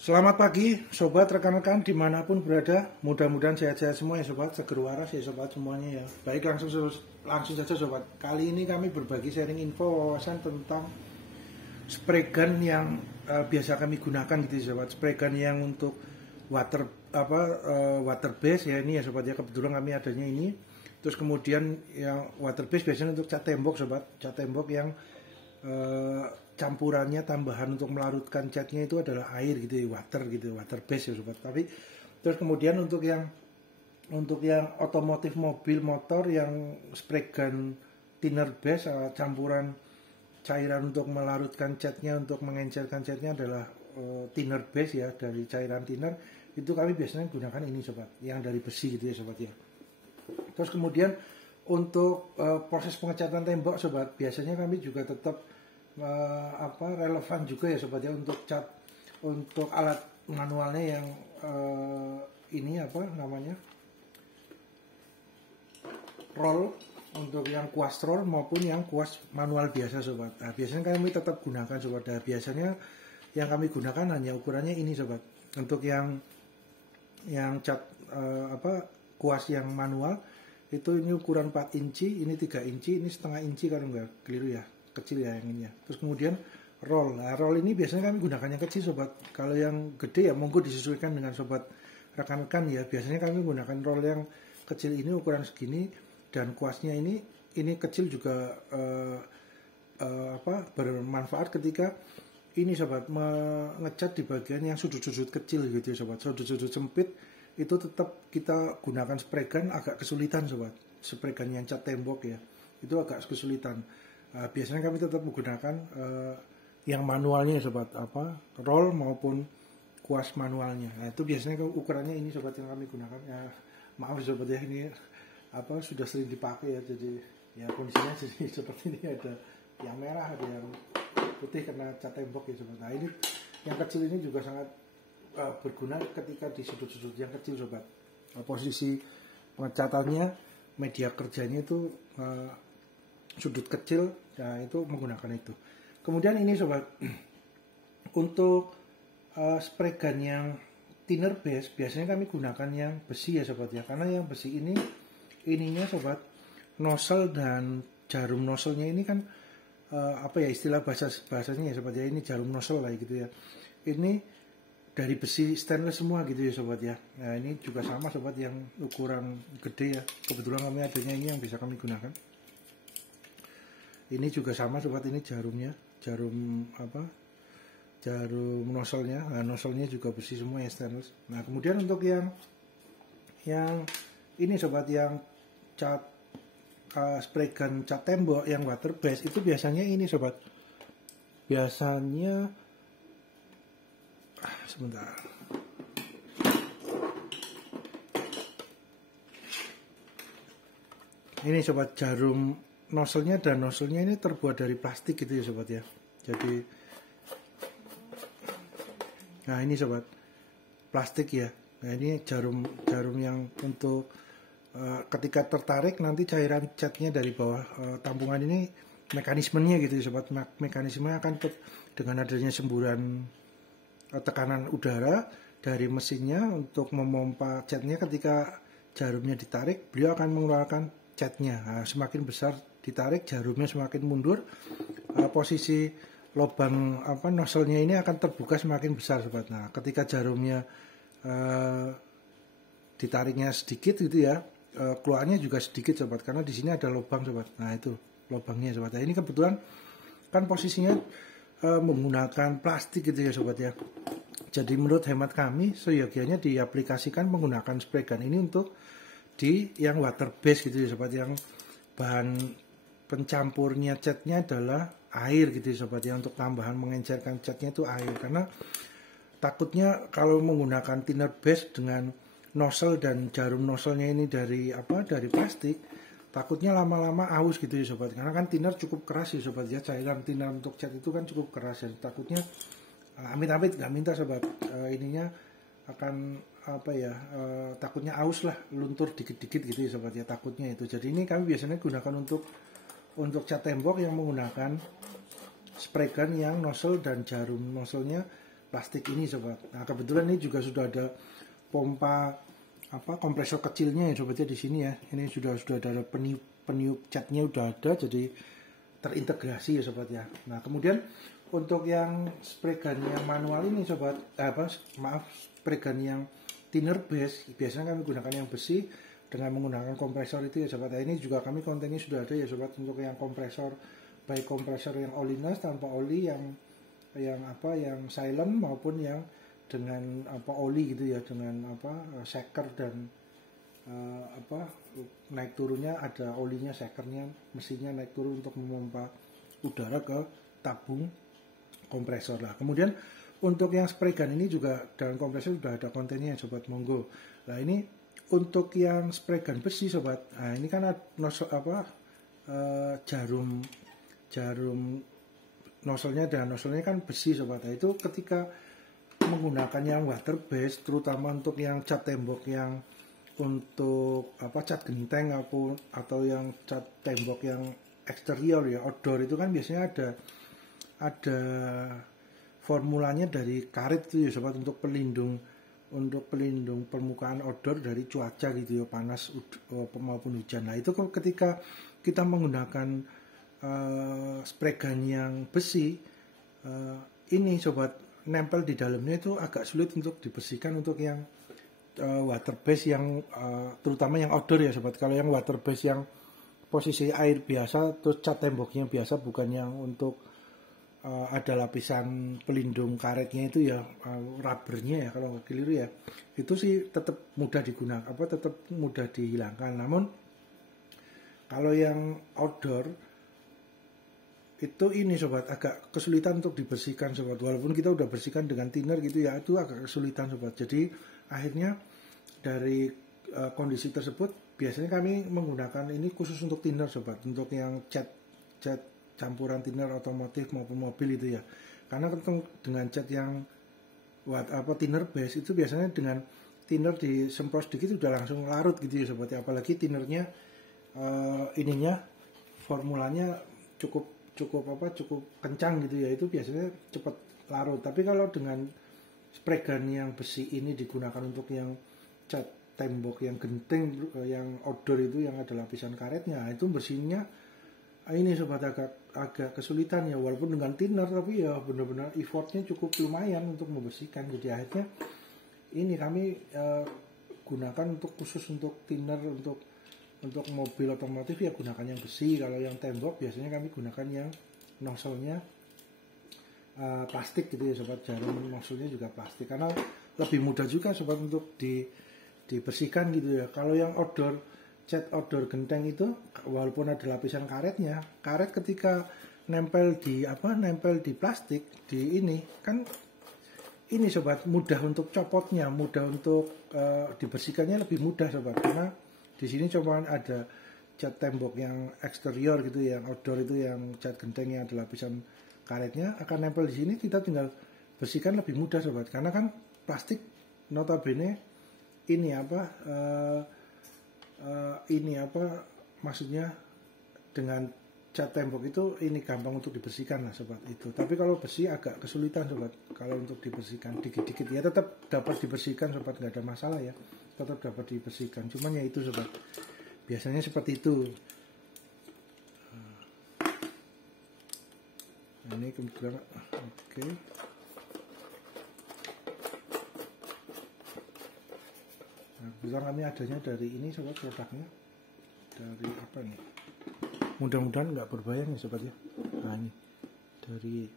Selamat pagi sobat rekan-rekan dimanapun berada, mudah-mudahan sehat-sehat semua ya sobat, seger waras ya sobat semuanya ya. Baik, langsung saja sobat, kali ini kami berbagi sharing info wawasan tentang spray gun yang biasa kami gunakan gitu ya sobat. Spray gun yang untuk water base ya, ini ya sobat ya, kebetulan kami adanya ini. Terus kemudian yang water base biasanya untuk cat tembok sobat, cat tembok yang campurannya tambahan untuk melarutkan catnya itu adalah air gitu ya, water base ya sobat. Tapi terus kemudian untuk yang otomotif mobil motor yang spray gun thinner base, campuran cairan untuk melarutkan catnya, untuk mengencerkan catnya adalah thinner base ya, dari cairan thinner. Itu kami biasanya gunakan ini sobat, yang dari besi gitu ya sobat ya. Terus kemudian untuk proses pengecatan tembok sobat, biasanya kami juga tetap relevan juga ya sobat ya, untuk cat, untuk alat manualnya yang ini apa namanya, roll, untuk yang kuas roll maupun yang kuas manual biasa sobat. Nah, biasanya kami tetap gunakan sobat. Nah, biasanya yang kami gunakan hanya ukurannya ini sobat. Untuk yang cat kuas yang manual itu ini ukuran 4 inci, ini 3 inci, ini setengah inci kalau nggak keliru ya, kecil ya yang ini ya. Terus kemudian roll. Nah, roll ini biasanya kami gunakan yang kecil sobat. Kalau yang gede ya monggo disesuaikan dengan sobat rekan-rekan ya. Biasanya kami gunakan roll yang kecil ini ukuran segini, dan kuasnya ini kecil juga bermanfaat ketika ini sobat mengecat di bagian yang sudut-sudut kecil gitu ya sobat. Sudut-sudut sempit itu tetap kita gunakan spray gun, agak kesulitan sobat. Spray gun yang cat tembok ya, itu agak kesulitan. Biasanya kami tetap menggunakan yang manualnya sobat, roll maupun kuas manualnya. Nah, itu biasanya ukurannya ini sobat yang kami gunakan ya. Maaf sobat ya, ini sudah sering dipakai ya, jadi ya kondisinya jadi seperti ini, ada yang merah, ada yang putih karena cat tembok ya sobat. Nah, ini yang kecil ini juga sangat berguna ketika di sudut-sudut yang kecil sobat. Posisi pengecatannya, media kerjanya itu sudut kecil, ya itu menggunakan itu. Kemudian ini sobat, untuk spray gun yang thinner base biasanya kami gunakan yang besi ya sobat ya, karena yang besi ini ininya sobat, nozzle dan jarum nozzle-nya ini kan istilah bahasanya ya sobat ya, ini jarum nozzle lah gitu ya, ini dari besi stainless semua gitu ya sobat ya. Nah, ini juga sama sobat, yang ukuran gede ya, kebetulan kami adanya ini yang bisa kami gunakan. Ini juga sama sobat, ini jarumnya, jarum nozzle-nya. Nah, nozzle-nya juga besi semua ya, stainless. Nah, kemudian untuk yang ini sobat, yang cat spray gun cat tembok yang water base, itu biasanya ini sobat. Biasanya sebentar. Ini sobat, jarum nozzle-nya dan nozzle-nya ini terbuat dari plastik gitu ya sobat ya. Jadi nah ini sobat, plastik ya. Nah, ini jarum yang untuk ketika tertarik nanti cairan catnya dari bawah tampungan ini, mekanismenya gitu ya sobat. Mekanismenya akan dengan adanya semburan tekanan udara dari mesinnya untuk memompa catnya, ketika jarumnya ditarik beliau akan mengeluarkan catnya. Nah, semakin besar ditarik jarumnya, semakin mundur posisi lubang nozzle-nya ini akan terbuka semakin besar sobat. Nah, ketika jarumnya ditariknya sedikit gitu ya, keluarnya juga sedikit sobat, karena di sini ada lubang sobat. Nah, itu lubangnya sobat. Nah, ini kebetulan kan posisinya menggunakan plastik gitu ya sobat ya. Jadi menurut hemat kami seyogianya diaplikasikan menggunakan spray gun ini untuk di yang water base gitu ya sobat, yang bahan pencampurnya catnya adalah air gitu ya sobat ya. Untuk tambahan mengencerkan catnya itu air, karena takutnya kalau menggunakan thinner base dengan nozzle dan jarum nozzle-nya ini dari plastik, takutnya lama-lama aus gitu ya sobat, karena kan thinner cukup keras ya sobat ya. Cairan thinner untuk cat itu kan cukup keras ya, takutnya amit-amit nggak minta sobat, ininya akan takutnya aus lah, luntur dikit-dikit gitu ya sobat ya, takutnya itu. Jadi ini kami biasanya gunakan untuk cat tembok yang menggunakan spray gun yang nozzle dan jarum nozzle-nya plastik ini sobat. Nah kebetulan ini juga sudah ada pompa kompresor kecilnya ya sobat ya di sini ya. Ini sudah ada peniup catnya udah ada, jadi terintegrasi ya sobat ya. Nah kemudian untuk yang spray gun yang manual ini sobat, spray gun yang thinner base biasanya kami gunakan yang besi dengan menggunakan kompresor itu ya sobat. Nah, ini juga kami kontennya sudah ada ya sobat untuk yang kompresor, baik kompresor yang olinas tanpa oli, yang silent maupun yang dengan oli gitu ya, dengan shaker dan naik turunnya ada olinya, shakernya, mesinnya naik turun untuk memompa udara ke tabung kompresor lah. Kemudian untuk yang spray gun ini juga dengan kompresor sudah ada kontennya sobat, monggo. Nah ini untuk yang spray gun besi sobat. Nah ini kan jarum nozzle-nya dan nozzle-nya kan besi sobat. Nah, itu ketika menggunakan yang water base, terutama untuk yang cat tembok yang untuk cat genteng atau yang cat tembok yang eksterior ya, outdoor, itu kan biasanya ada formulanya dari karet itu ya sobat, untuk pelindung permukaan outdoor dari cuaca gitu ya, panas maupun hujan. Nah itu ketika kita menggunakan spray gun yang besi ini sobat, nempel di dalamnya itu agak sulit untuk dibersihkan untuk yang water base yang terutama yang outdoor ya sobat. Kalau yang water base yang posisi air biasa terus cat temboknya biasa, bukan yang untuk ada lapisan pelindung karetnya itu ya, rubbernya ya kalau keliru ya, itu sih tetap mudah digunakan, tetap mudah dihilangkan. Namun kalau yang outdoor itu ini sobat agak kesulitan untuk dibersihkan sobat, walaupun kita udah bersihkan dengan thinner gitu ya, itu agak kesulitan sobat. Jadi akhirnya dari kondisi tersebut biasanya kami menggunakan ini khusus untuk thinner sobat, untuk yang cat campuran thinner otomotif maupun mobil itu ya. Karena dengan cat yang thinner base itu biasanya dengan thinner disemprot sedikit udah langsung larut gitu ya sobat. Apalagi thinnernya ininya formulanya cukup kencang gitu ya, itu biasanya cepat larut. Tapi kalau dengan spray gun yang besi ini digunakan untuk yang cat tembok yang genteng yang outdoor itu yang ada lapisan karetnya, itu bersihnya ini sobat agak kesulitan ya, walaupun dengan thinner tapi ya benar-benar effortnya cukup lumayan untuk membersihkan. Jadi akhirnya ini kami gunakan untuk khusus untuk thinner, untuk mobil otomotif ya gunakan yang besi. Kalau yang tembok biasanya kami gunakan yang nozzle-nya plastik gitu ya sobat, jarum nozzle-nya juga plastik karena lebih mudah juga sobat untuk dibersihkan gitu ya. Kalau yang cat outdoor genteng itu walaupun ada lapisan karetnya, karet ketika nempel di plastik di ini kan ini sobat, mudah untuk copotnya, mudah untuk dibersihkannya lebih mudah sobat, karena di sini cuma ada cat tembok yang eksterior gitu, yang outdoor itu yang cat genteng yang ada lapisan karetnya akan nempel di sini, kita tinggal bersihkan lebih mudah sobat, karena kan plastik notabene ini maksudnya dengan cat tembok itu ini gampang untuk dibersihkan lah sobat itu. Tapi kalau besi agak kesulitan sobat kalau untuk dibersihkan, dikit-dikit ya tetap dapat dibersihkan sobat, nggak ada masalah ya, tetap dapat dibersihkan, cuman ya itu sobat biasanya seperti itu. Nah, ini kebetulan oke. Nah, kebetulan kami adanya dari ini sobat, produknya dari apa nih, mudah-mudahan nggak berbahaya nih sobat ya. Nah ini dari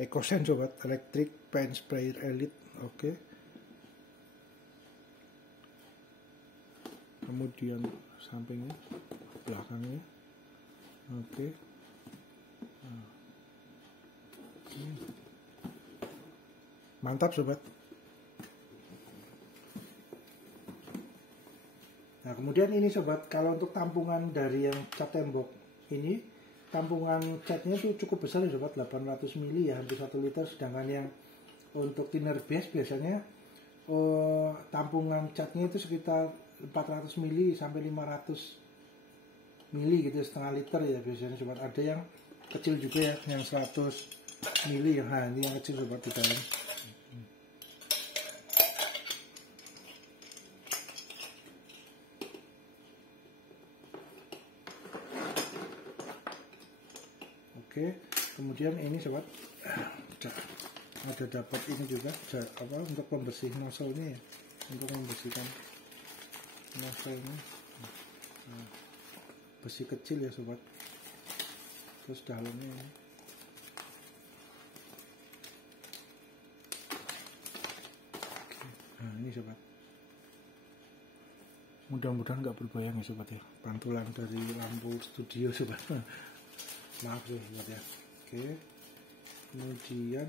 EcoSense sobat, Electric Paint Sprayer Elite. Oke. Kemudian sampingnya, belakangnya. Oke. Nah. Mantap sobat. Nah kemudian ini sobat, kalau untuk tampungan dari yang cat tembok ini, tampungan catnya itu cukup besar ya sobat, 800 ml ya, hampir 1 liter. Sedangkan yang untuk thinner base biasanya tampungan catnya itu sekitar 400 ml sampai 500 ml gitu, setengah liter ya biasanya sobat. Ada yang kecil juga ya, yang 100 ml ya. Nah ini yang kecil sobat di dalam. Oke, kemudian ini sobat, ada dapat ini juga untuk pembersih nozzle-nya ya, untuk membersihkan nozzle-nya. Nah, besi kecil ya sobat, terus dalamnya ini. Oke. Nah ini sobat, mudah-mudahan nggak berbayang ya sobat ya, pantulan dari lampu studio sobat. Maaf ya sobat ya. Oke, kemudian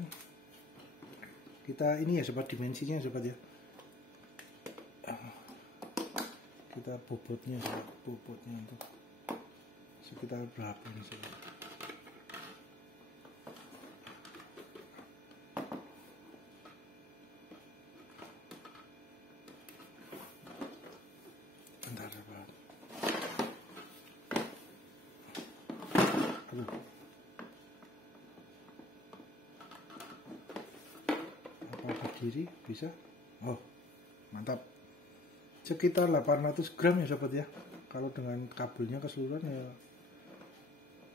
kita ini ya sobat, dimensinya sobat ya, kita bobotnya untuk sekitar berapa nih sobat. Bentar sobat. Aduh. Berdiri bisa. Oh mantap, sekitar 800 gram ya sobat ya, kalau dengan kabelnya keseluruhan ya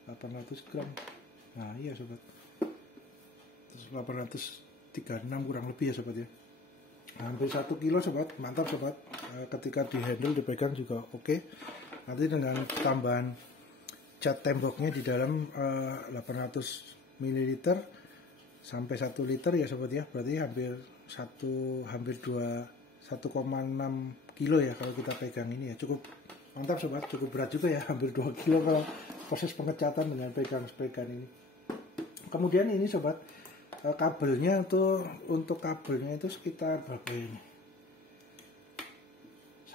800 gram. Nah iya sobat, terus 836 kurang lebih ya sobat ya, hampir 1 kilo sobat. Mantap sobat, ketika di handle dipegang juga oke. Nanti dengan tambahan cat temboknya di dalam 800 ml sampai 1 liter ya sobat ya, berarti hampir 1,6 kilo ya kalau kita pegang ini ya. Cukup mantap sobat, cukup berat juga ya, hampir 2 kilo kalau proses pengecatan dengan pegang spregan ini. Kemudian ini sobat, kabelnya tuh, untuk kabelnya itu sekitar berapa ini,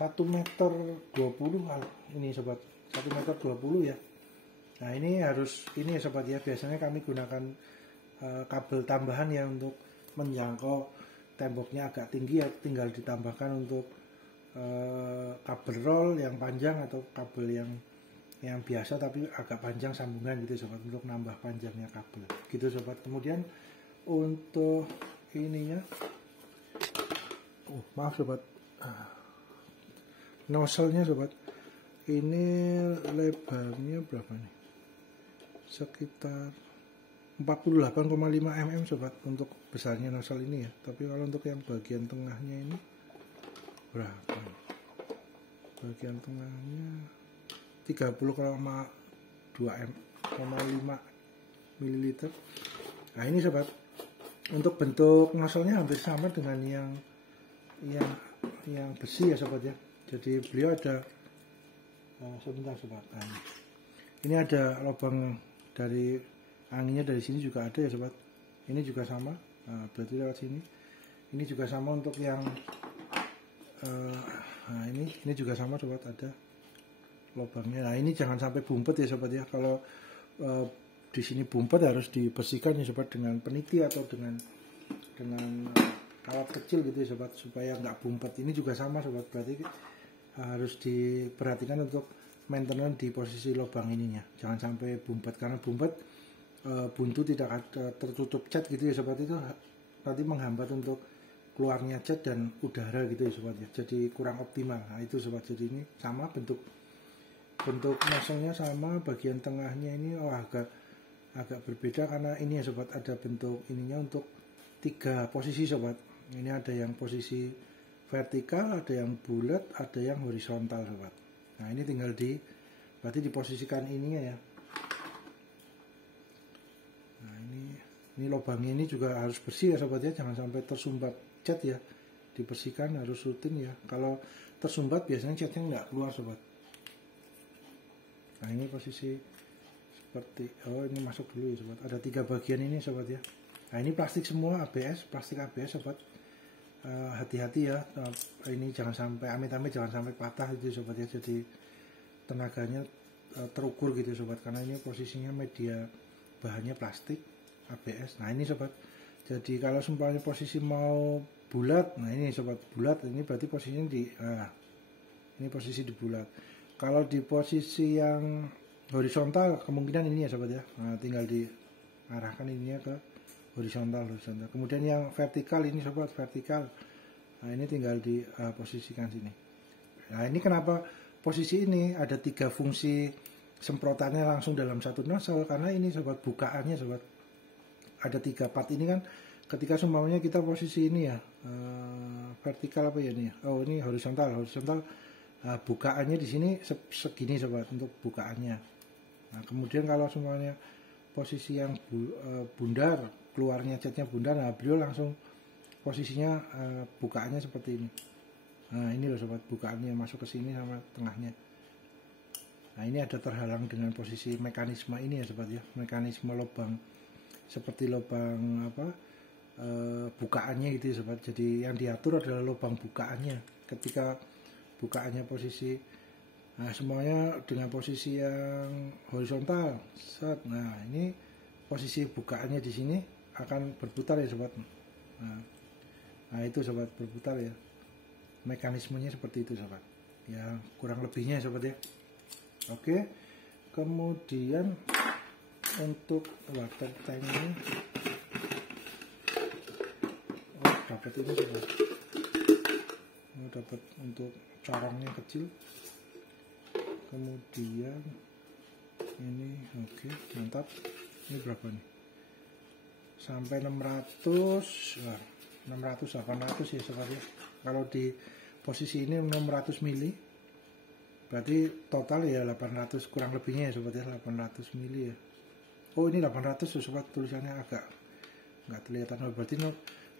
1,20 meter ini sobat, 1,20 meter ya. Nah ini harus ini ya sobat ya, biasanya kami gunakan kabel tambahan ya untuk menjangkau temboknya agak tinggi ya, tinggal ditambahkan untuk kabel roll yang panjang atau kabel yang biasa tapi agak panjang sambungan gitu sobat, untuk nambah panjangnya kabel gitu sobat. Kemudian untuk ininya, maaf sobat, nozzle-nya sobat, ini lebarnya berapa nih, sekitar 48,5 mm sobat untuk besarnya nozzle ini ya. Tapi kalau untuk yang bagian tengahnya ini berapa? Bagian tengahnya 30,5 ml. Nah ini sobat, untuk bentuk nozzle-nya hampir sama dengan yang besi ya sobat ya. Jadi beliau ada sebentar sobat. Nah, ini ada lubang dari anginnya, dari sini juga ada ya sobat. Ini juga sama, berarti lewat sini. Ini juga sama untuk yang nah ini juga sama sobat, ada lubangnya. Nah ini jangan sampai bumpet ya sobat ya. Kalau di sini bumpet harus dibersihkan ya sobat, dengan peniti atau dengan alat kecil gitu ya sobat, supaya nggak bumpet. Ini juga sama sobat, berarti harus diperhatikan untuk maintenance di posisi lubang ininya, jangan sampai bumpet, karena bumpet buntu tidak tertutup cat gitu ya sobat, itu nanti menghambat untuk keluarnya cat dan udara gitu ya sobat ya, jadi kurang optimal. Nah itu sobat, jadi ini sama bentuk nozzle-nya sama, bagian tengahnya ini agak berbeda karena ini ya sobat, ada bentuk ininya untuk 3 posisi sobat. Ini ada yang posisi vertikal, ada yang bulat, ada yang horizontal sobat. Nah ini tinggal berarti diposisikan ininya ya. Nah ini lubangnya ini juga harus bersih ya sobat ya, jangan sampai tersumbat cat ya, dibersihkan harus rutin ya. Kalau tersumbat biasanya catnya nggak keluar sobat. Nah ini posisi seperti, ini masuk dulu ya sobat, ada 3 bagian ini sobat ya. Nah ini plastik semua, plastik ABS sobat. Hati-hati ya, ini jangan sampai amit-amit, jangan sampai patah gitu sobat ya, jadi tenaganya terukur gitu sobat, karena ini posisinya media bahannya plastik ABS. Nah ini sobat, jadi kalau seumpamanya posisi mau bulat, nah ini sobat bulat, ini berarti posisinya ini posisi di bulat. Kalau di posisi yang horizontal kemungkinan ini ya sobat ya, nah tinggal diarahkan ininya ke horizontal. Kemudian yang vertikal ini sobat, vertikal, nah ini tinggal diposisikan sini. Nah ini kenapa posisi ini ada 3 fungsi semprotannya langsung dalam satu nozzle, karena ini sobat bukaannya sobat ada 3 part ini kan. Ketika semuanya kita posisi ini ya vertikal apa ya ini ya, oh ini horizontal bukaannya di sini segini sobat untuk bukaannya. Nah kemudian kalau semuanya posisi yang bundar, keluarnya catnya bundar, nah beliau langsung posisinya bukaannya seperti ini. Nah ini loh sobat bukaannya masuk ke sini sama tengahnya. Nah ini ada terhalang dengan posisi mekanisme ini ya sobat ya, mekanisme lubang seperti lubang apa bukaannya gitu ya sobat. Jadi yang diatur adalah lubang bukaannya. Ketika bukaannya posisi, nah semuanya dengan posisi yang horizontal. Nah ini posisi bukaannya di sini akan berputar ya sobat. Nah itu sobat berputar ya. Mekanismenya seperti itu sobat. Ya kurang lebihnya sobat ya. Oke, kemudian untuk water tank ini, dapat ini sobat. Ini dapat untuk corongnya kecil. Kemudian ini oke, mantap. Ini berapa nih? Sampai 600, 800 ya sobat ya. Kalau di posisi ini 600 mili. Berarti total ya 800 kurang lebihnya ya sobat ya, 800 mili ya. Oh ini 800 tuh sobat, tulisannya agak nggak kelihatan. Berarti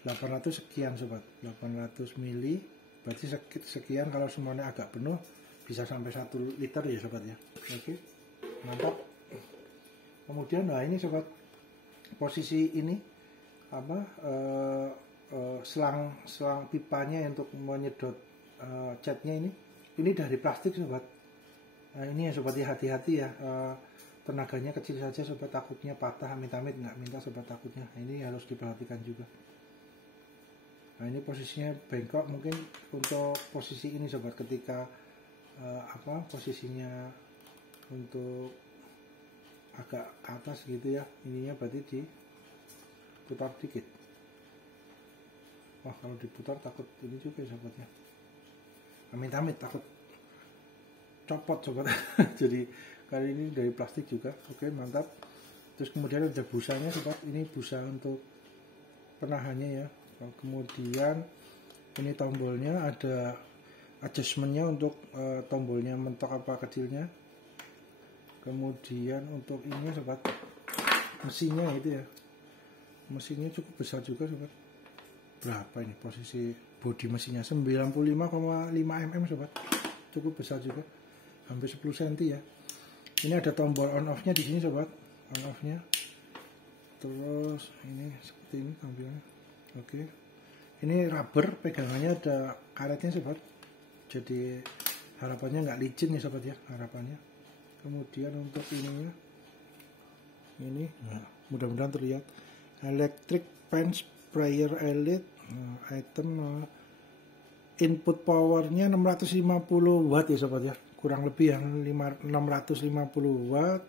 800 sekian sobat, 800 mili. Berarti sekian kalau semuanya agak penuh bisa sampai 1 liter ya sobat ya. Oke, mantap. Kemudian nah ini sobat, posisi ini apa selang pipanya untuk menyedot catnya ini dari plastik sobat. Nah ini ya sobat ya, hati-hati ya, tenaganya kecil saja sobat, takutnya patah, amit-amit nggak minta sobat takutnya. Nah, ini harus diperhatikan juga. Nah ini posisinya bengkok, mungkin untuk posisi ini sobat, ketika posisinya untuk agak ke atas gitu ya, ininya berarti diputar dikit. Wah kalau diputar takut ini juga sobat ya, amit-amit takut copot sobat. Jadi kali ini dari plastik juga. Oke mantap. Terus kemudian ada busanya sobat, ini busa untuk penahannya ya. Kemudian ini tombolnya, ada adjustmentnya untuk tombolnya mentok apa kecilnya. Kemudian untuk ini sobat, mesinnya itu ya, mesinnya cukup besar juga sobat. Berapa ini posisi bodi mesinnya? 95,5 mm sobat, cukup besar juga, hampir 10 cm ya. Ini ada tombol on off nya di sini sobat, on off nya. Terus ini seperti ini tampilannya. Oke, ini rubber, pegangannya ada karetnya sobat, jadi harapannya nggak licin ya sobat ya, harapannya. Kemudian untuk ininya ini, nah, mudah-mudahan terlihat, electric fan sprayer elite, item input powernya 650 watt ya sobat ya, kurang lebih yang 650 watt.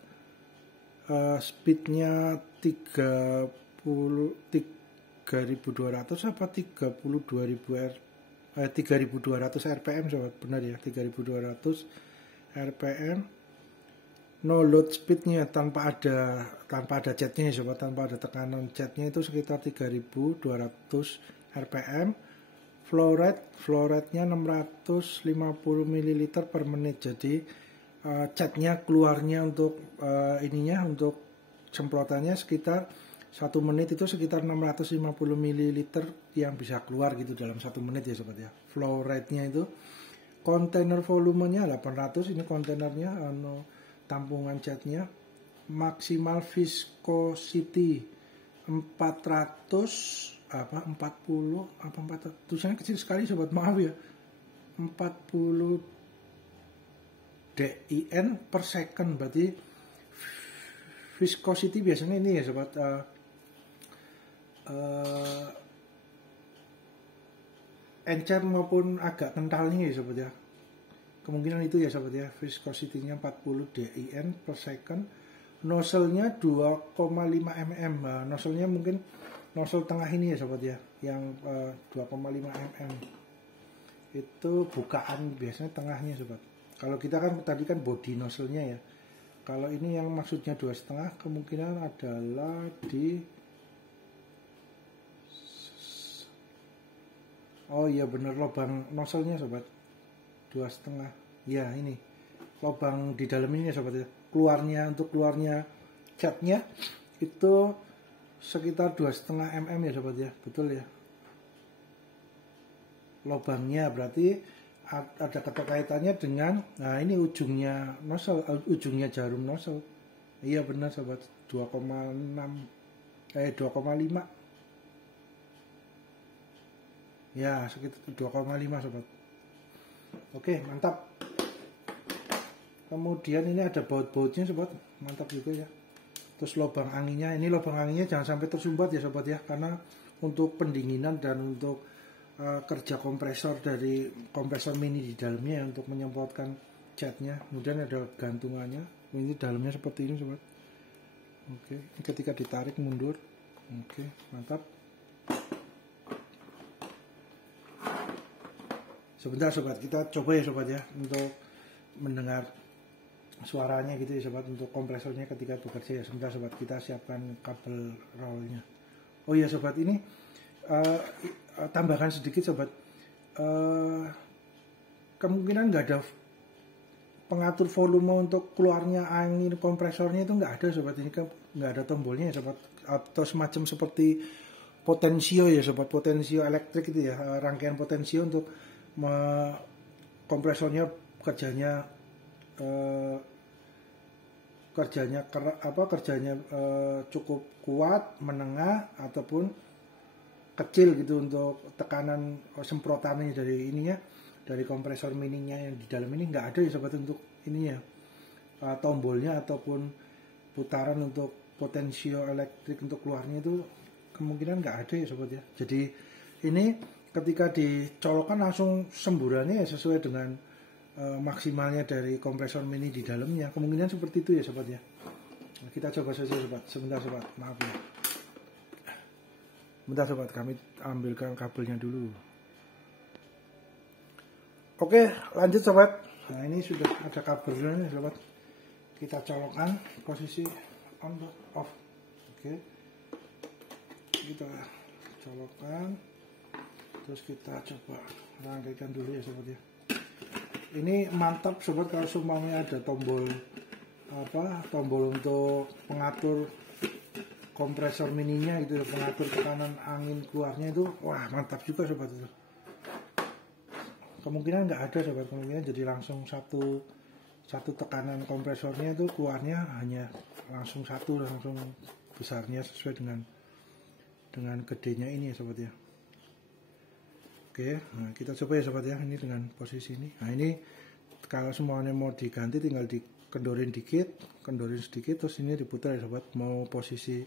Speednya 3200 apa 3200 rpm sobat, benar ya, 3200 rpm. No load speednya tanpa ada catnya ya sobat, tanpa ada tekanan catnya itu sekitar 3200 rpm. Flow rate-nya 650 ml per menit. Jadi catnya keluarnya untuk ininya, untuk semprotannya sekitar 1 menit itu sekitar 650 ml yang bisa keluar gitu dalam 1 menit ya sobat ya. Flow rate-nya itu. Kontainer volumenya 800, ini kontainernya, tampungan catnya. Maksimal viscosity 400 apa 40 apa 400, tulisannya kecil sekali sobat, maaf ya, 40 DIN per second. Berarti viscosity biasanya ini ya sobat, encer maupun agak kentalnya ya sobat ya, kemungkinan itu ya sobat ya. Viscosity-nya 40 DIN per second. Nozzle-nya 2,5 mm. Nah, nozzle-nya mungkin nozzle tengah ini ya sobat ya, yang 2,5 mm itu bukaan biasanya tengahnya sobat. Kalau kita kan tadi kan body nozzle-nya ya, Kalau ini yang maksudnya 2,5 kemungkinan adalah di, oh iya bener, lubang nozzle-nya sobat, 2,5. Ya ini lubang di dalam ini sobat ya. Untuk keluarnya catnya itu sekitar 2,5 mm ya sobat ya, betul ya. Lubangnya berarti ada keterkaitannya dengan, nah ini ujungnya nozzle, ujungnya jarum nozzle. Iya benar sobat, 2,5. Ya sekitar 2,5 sobat. Oke, mantap. Kemudian ini ada baut-bautnya sobat, mantap juga ya. Terus lubang anginnya, ini lubang anginnya jangan sampai tersumbat ya sobat ya, karena untuk pendinginan dan untuk kerja kompresor dari kompresor mini di dalamnya untuk menyemprotkan catnya. Kemudian ada gantungannya, ini dalamnya seperti ini sobat. Oke, ketika ditarik mundur. Oke, mantap. Sebentar sobat, kita coba ya sobat ya untuk mendengar suaranya gitu ya sobat, untuk kompresornya ketika bekerja ya. Sebentar sobat, kita siapkan kabel rollnya. Oh iya sobat, ini tambahkan sedikit sobat, kemungkinan nggak ada pengatur volume untuk keluarnya angin kompresornya, itu nggak ada sobat. Ini kan nggak ada tombolnya ya sobat, atau semacam seperti potensio ya sobat, potensio elektrik itu ya, rangkaian potensio untuk kompresornya kerjanya cukup kuat, menengah ataupun kecil gitu untuk tekanan semprotannya dari ininya, dari kompresor mininya yang di dalam ini nggak ada ya sobat untuk ininya, tombolnya ataupun putaran untuk potensio elektrik untuk keluarnya itu kemungkinan nggak ada ya sobat ya. Jadi ini ketika dicolokkan langsung semburannya ya sesuai dengan maksimalnya dari kompresor mini di dalamnya, kemungkinan seperti itu ya sobat ya. Nah, kita coba saja sobat, sebentar sobat, maaf ya. Bentar sobat, kami ambilkan kabelnya dulu. Oke, lanjut sobat. Nah ini sudah ada kabelnya nih sobat. Kita colokkan posisi on off. Oke, kita colokkan, terus kita coba rangkaikan dulu ya sobat ya. Ini mantap sobat kalau semuanya ada tombol untuk pengatur kompresor mininya gitu ya, pengatur tekanan angin keluarnya itu, wah mantap juga sobat itu. Kemungkinan nggak ada sobat, kemungkinan jadi langsung satu tekanan kompresornya itu keluarnya hanya langsung langsung besarnya sesuai dengan gedenya ini ya sobat ya. Oke, nah kita coba ya sobat ya, ini dengan posisi ini. Nah ini kalau semuanya mau diganti tinggal dikendorin sedikit, terus ini diputar ya sobat, mau posisi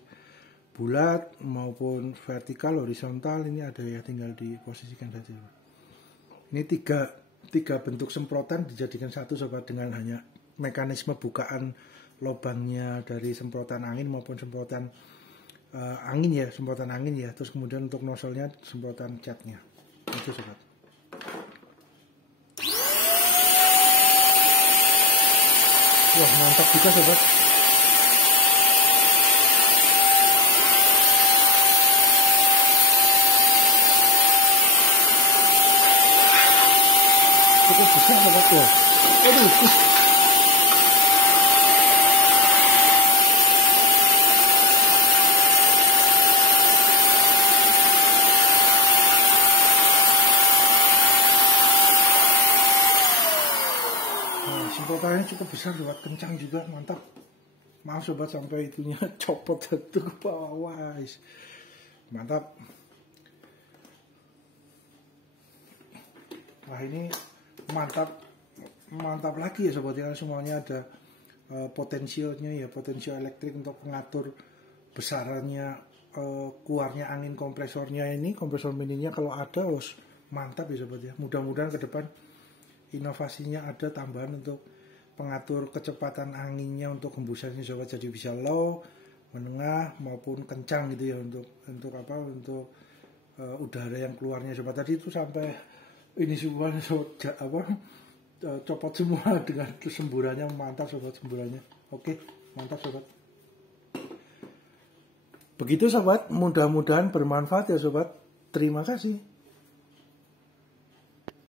bulat maupun vertikal, horizontal, ini ada ya, tinggal diposisikan saja. Ini tiga bentuk semprotan dijadikan satu sobat, dengan hanya mekanisme bukaan lubangnya dari semprotan angin maupun semprotan angin ya, terus kemudian untuk nozzle-nya semprotan catnya. Itu sobat. Wah mantap juga sobat. Cukup besar sobat ya. Aduh. Semprotannya cukup besar sobat, kencang juga, mantap. Maaf sobat sampai itunya copot jatuh ke bawah. Mantap. Wah ini mantap lagi ya sobat ya, semuanya ada potensialnya ya, potensio elektrik untuk mengatur besarannya keluarnya angin kompresornya ini, kompresor mininya kalau ada, mantap ya sobat ya. Mudah-mudahan ke depan inovasinya ada tambahan untuk pengatur kecepatan anginnya untuk hembusannya sobat, jadi bisa low, menengah maupun kencang gitu ya, untuk udara yang keluarnya sobat. Tadi itu sampai ini semua copot semua dengan semburannya. Mantap sobat semburannya. Oke, mantap sobat. Begitu sobat, mudah-mudahan bermanfaat ya sobat. Terima kasih.